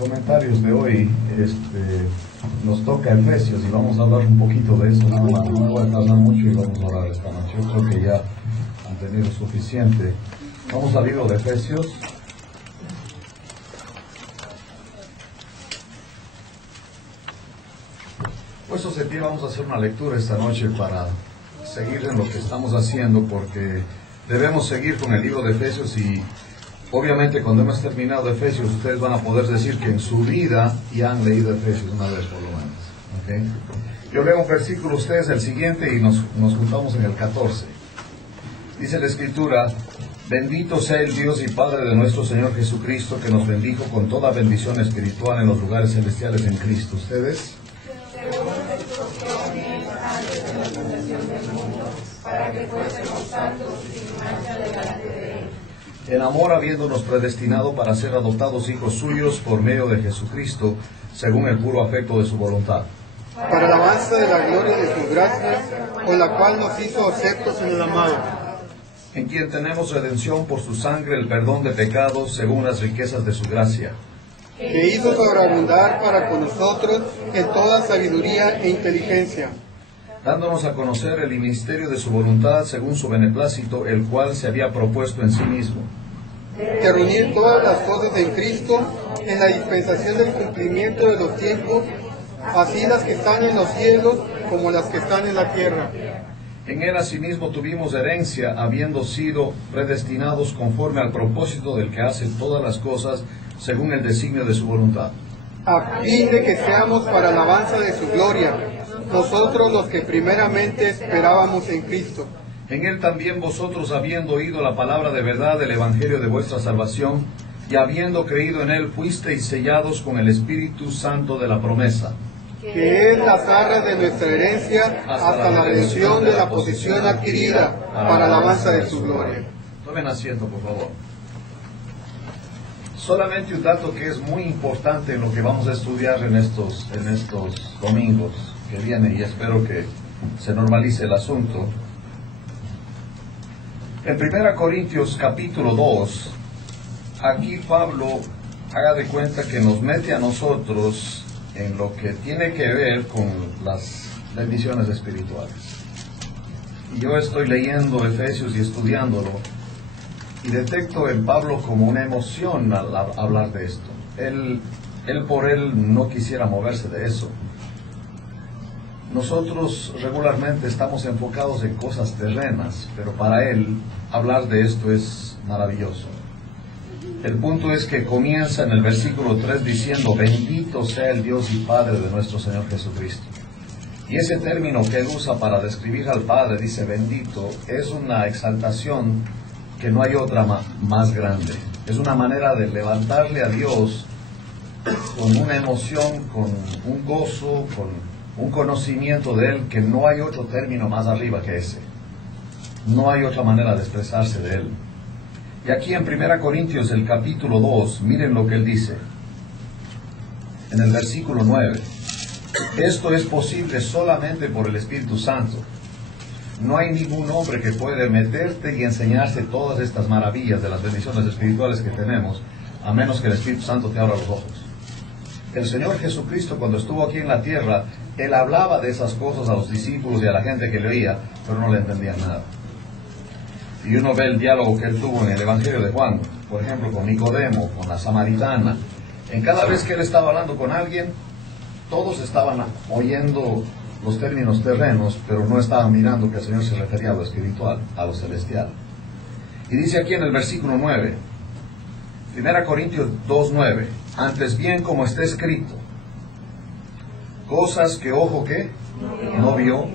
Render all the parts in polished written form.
comentarios de hoy nos toca Efesios y vamos a hablar un poquito de eso, nada más. No me voy a tardar mucho y vamos a hablar esta noche. Yo creo que ya han tenido suficiente. Vamos al libro de Efesios. Puestos de pie, vamos a hacer una lectura esta noche para seguir en lo que estamos haciendo, porque debemos seguir con el libro de Efesios y obviamente cuando hemos terminado Efesios ustedes van a poder decir que en su vida ya han leído Efesios una vez por lo menos. ¿Okay? Yo leo un versículo, ustedes el siguiente y nos juntamos en el 14. Dice la Escritura: bendito sea el Dios y Padre de nuestro Señor Jesucristo, que nos bendijo con toda bendición espiritual en los lugares celestiales en Cristo. ¿Ustedes? Para que fuésemos santos y sin mancha delante de Él. En amor, habiéndonos predestinado para ser adoptados hijos suyos por medio de Jesucristo, según el puro afecto de su voluntad. Para la alabanza de la gloria de su gracia, con la cual nos hizo aceptos en el amado. En quien tenemos redención por su sangre, el perdón de pecados, según las riquezas de su gracia. Que hizo sobreabundar para con nosotros en toda sabiduría e inteligencia, dándonos a conocer el misterio de su voluntad según su beneplácito, el cual se había propuesto en sí mismo. Que reunir todas las cosas en Cristo, en la dispensación del cumplimiento de los tiempos, así las que están en los cielos como las que están en la tierra. En él asimismo tuvimos herencia, habiendo sido predestinados conforme al propósito del que hace todas las cosas según el designio de su voluntad. A fin de que seamos para alabanza de su gloria, nosotros los que primeramente esperábamos en Cristo. En él también vosotros, habiendo oído la palabra de verdad del evangelio de vuestra salvación, y habiendo creído en él, fuisteis sellados con el Espíritu Santo de la promesa, que es las arras de nuestra herencia hasta la redención de la posesión adquirida para alabanza de su gloria. Tomen asiento, por favor. Solamente un dato que es muy importante en lo que vamos a estudiar en estos domingos que viene, y espero que se normalice el asunto. En 1 Corintios capítulo 2, aquí Pablo haga de cuenta que nos mete a nosotros en lo que tiene que ver con las bendiciones espirituales. Y yo estoy leyendo Efesios y estudiándolo, y detecto en Pablo como una emoción al hablar de esto. Él por él no quisiera moverse de eso. Nosotros regularmente estamos enfocados en cosas terrenas, pero para él hablar de esto es maravilloso. El punto es que comienza en el versículo 3 diciendo: bendito sea el Dios y Padre de nuestro Señor Jesucristo. Y ese término que él usa para describir al Padre, dice bendito, es una exaltación que no hay otra más grande. Es una manera de levantarle a Dios con una emoción, con un gozo, con un conocimiento de Él, que no hay otro término más arriba que ese. No hay otra manera de expresarse de Él. Y aquí en 1 Corintios, el capítulo 2, miren lo que Él dice. En el versículo 9. Esto es posible solamente por el Espíritu Santo. No hay ningún hombre que puede meterte y enseñarte todas estas maravillas de las bendiciones espirituales que tenemos, a menos que el Espíritu Santo te abra los ojos. El Señor Jesucristo, cuando estuvo aquí en la tierra, Él hablaba de esas cosas a los discípulos y a la gente que le oía, pero no le entendían nada. Y uno ve el diálogo que Él tuvo en el Evangelio de Juan, por ejemplo, con Nicodemo, con la samaritana. En cada vez que Él estaba hablando con alguien, todos estaban oyendo los términos terrenos, pero no estaban mirando que el Señor se refería a lo espiritual, a lo celestial. Y dice aquí en el versículo 9, 1 Corintios 2:9, antes bien, como está escrito, cosas que ojo que no vio,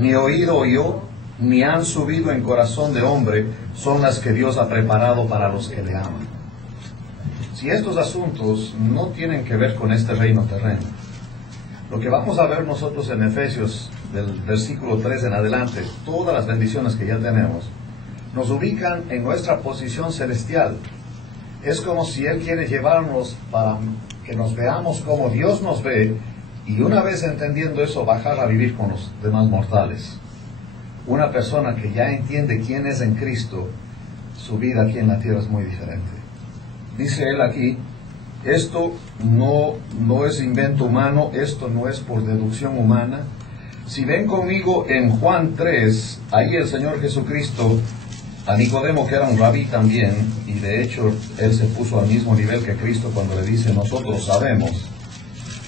ni oído oyó, ni han subido en corazón de hombre, son las que Dios ha preparado para los que le aman. Si estos asuntos no tienen que ver con este reino terreno, lo que vamos a ver nosotros en Efesios, del versículo 3 en adelante, todas las bendiciones que ya tenemos, nos ubican en nuestra posición celestial. Es como si Él quiere llevarnos para que nos veamos como Dios nos ve, y una vez entendiendo eso, bajar a vivir con los demás mortales. Una persona que ya entiende quién es en Cristo, su vida aquí en la tierra es muy diferente. Dice Él aquí, Esto no es invento humano, esto no es por deducción humana. Si ven conmigo en Juan 3, ahí el Señor Jesucristo, a Nicodemo, que era un rabí también, y de hecho él se puso al mismo nivel que Cristo cuando le dice, nosotros sabemos,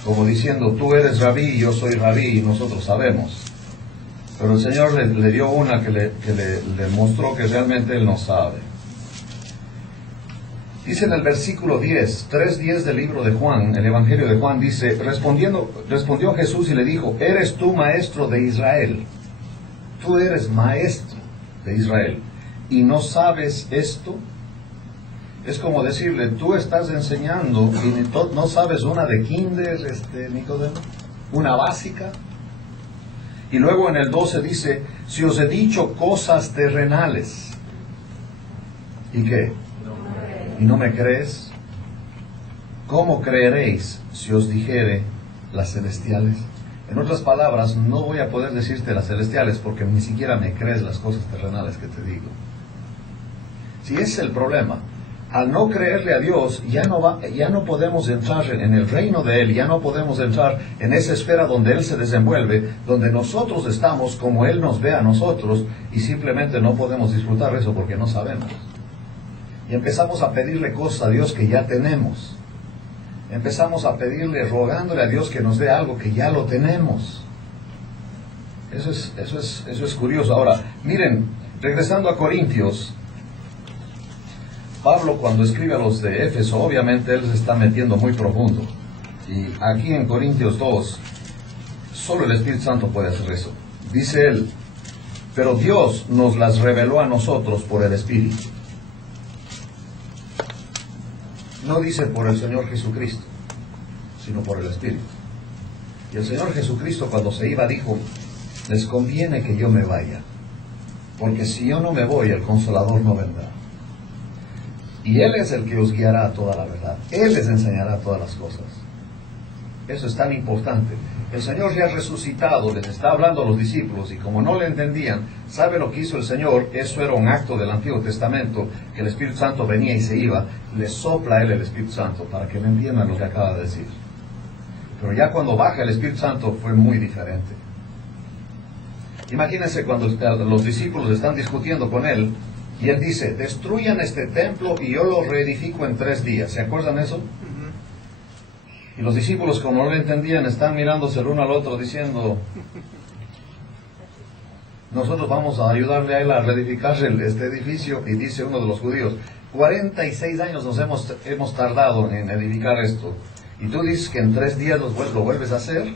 como diciendo, tú eres rabí y yo soy rabí y nosotros sabemos. Pero el Señor le dio una que le mostró que realmente él no sabe. Dice en el versículo 10, 3:10 del libro de Juan, el Evangelio de Juan, dice, respondió Jesús y le dijo, ¿eres tú maestro de Israel? Tú eres maestro de Israel y no sabes esto. Es como decirle, tú estás enseñando y no sabes una de kinder, Nicodemo, una básica. Y luego en el 12 dice, si os he dicho cosas terrenales, ¿y qué? ¿Y no me crees? ¿Cómo creeréis si os dijere las celestiales? En otras palabras, no voy a poder decirte las celestiales porque ni siquiera me crees las cosas terrenales que te digo. Si ese es el problema, al no creerle a Dios, ya no podemos entrar en el reino de Él, ya no podemos entrar en esa esfera donde Él se desenvuelve, donde nosotros estamos como Él nos ve a nosotros, y simplemente no podemos disfrutar eso porque no sabemos. Y empezamos a pedirle cosas a Dios que ya tenemos. Empezamos a pedirle, rogándole a Dios que nos dé algo que ya lo tenemos. Eso es curioso. Ahora, miren, regresando a Corintios, Pablo cuando escribe a los de Éfeso, obviamente él se está metiendo muy profundo. Y aquí en Corintios 2, solo el Espíritu Santo puede hacer eso. Dice él, pero Dios nos las reveló a nosotros por el Espíritu. No dice por el Señor Jesucristo, sino por el Espíritu. Y el Señor Jesucristo cuando se iba dijo, les conviene que yo me vaya, porque si yo no me voy, el Consolador no vendrá. Y Él es el que os guiará a toda la verdad. Él les enseñará todas las cosas. Eso es tan importante. El Señor ya resucitado les está hablando a los discípulos y como no le entendían, ¿sabe lo que hizo el Señor? Eso era un acto del Antiguo Testamento, que el Espíritu Santo venía y se iba, le sopla a él el Espíritu Santo para que me entiendan lo que acaba de decir. Pero ya cuando baja el Espíritu Santo fue muy diferente. Imagínense cuando los discípulos están discutiendo con él y él dice, destruyan este templo y yo lo reedifico en 3 días. ¿Se acuerdan eso? Y los discípulos, como no lo entendían, están mirándose el uno al otro diciendo, nosotros vamos a ayudarle a él a reedificar este edificio. Y dice uno de los judíos, 46 años nos hemos tardado en edificar esto. Y tú dices que en 3 días lo vuelves a hacer.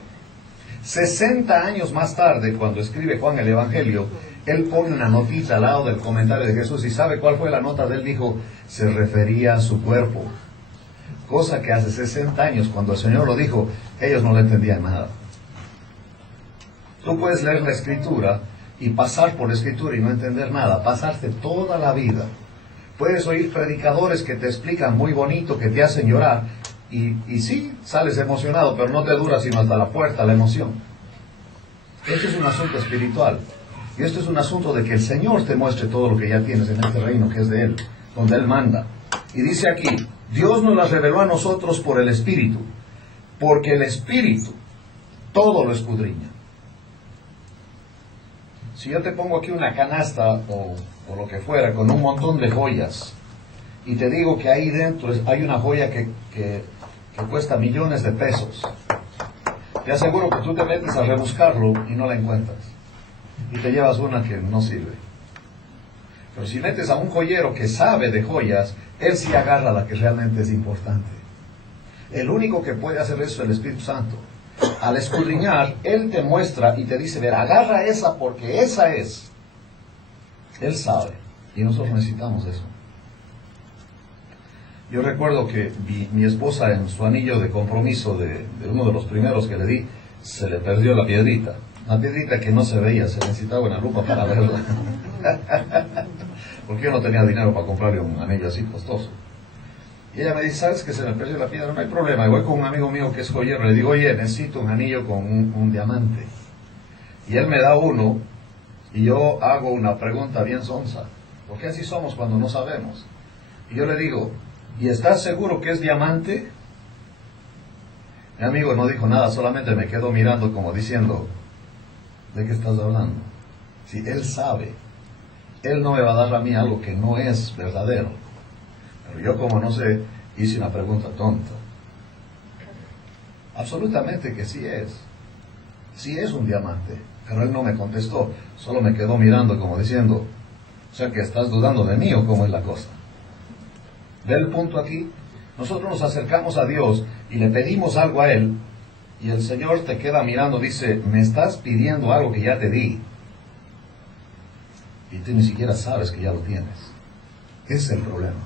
60 años más tarde, cuando escribe Juan el Evangelio, él pone una notita al lado del comentario de Jesús. ¿Y sabe cuál fue la nota de él? Dijo, se refería a su cuerpo. Cosa que hace 60 años, cuando el Señor lo dijo, ellos no le entendían nada. Tú puedes leer la Escritura y pasar por la Escritura y no entender nada, pasarte toda la vida. Puedes oír predicadores que te explican muy bonito, que te hacen llorar, y sí, sales emocionado, pero no te dura sino hasta la puerta la emoción. Esto es un asunto espiritual, y esto es un asunto de que el Señor te muestre todo lo que ya tienes en este reino que es de Él, donde Él manda. Y dice aquí, Dios nos las reveló a nosotros por el Espíritu, porque el Espíritu todo lo escudriña. Si yo te pongo aquí una canasta o lo que fuera con un montón de joyas y te digo que ahí dentro hay una joya que cuesta millones de pesos, te aseguro que tú te metes a rebuscarlo y no la encuentras y te llevas una que no sirve. Pero si metes a un joyero que sabe de joyas, él sí agarra la que realmente es importante. El único que puede hacer eso es el Espíritu Santo. Al escudriñar, Él te muestra y te dice, ver, agarra esa porque esa es. Él sabe. Y nosotros necesitamos eso. Yo recuerdo que mi esposa en su anillo de compromiso de uno de los primeros que le di, se le perdió la piedrita. Una piedrita que no se veía, se necesitaba una lupa para verla. Porque yo no tenía dinero para comprarle un anillo así costoso. Y ella me dice, ¿sabes que se me perdió la piedra? No hay problema. Y voy con un amigo mío que es joyero. Le digo, oye, necesito un anillo con un diamante. Y él me da uno. Y yo hago una pregunta bien sonsa. Porque así somos cuando no sabemos. Y yo le digo, ¿y estás seguro que es diamante? Mi amigo no dijo nada, solamente me quedó mirando como diciendo, ¿de qué estás hablando? Si él sabe, él no me va a dar a mí algo que no es verdadero. Pero yo, como no sé, hice una pregunta tonta. Absolutamente que sí es. Sí es un diamante. Pero él no me contestó, solo me quedó mirando como diciendo, o sea que estás dudando de mí o cómo es la cosa. ¿Ve el punto aquí? Nosotros nos acercamos a Dios y le pedimos algo a Él, y el Señor te queda mirando, dice, me estás pidiendo algo que ya te di, y tú ni siquiera sabes que ya lo tienes. Ese es el problema.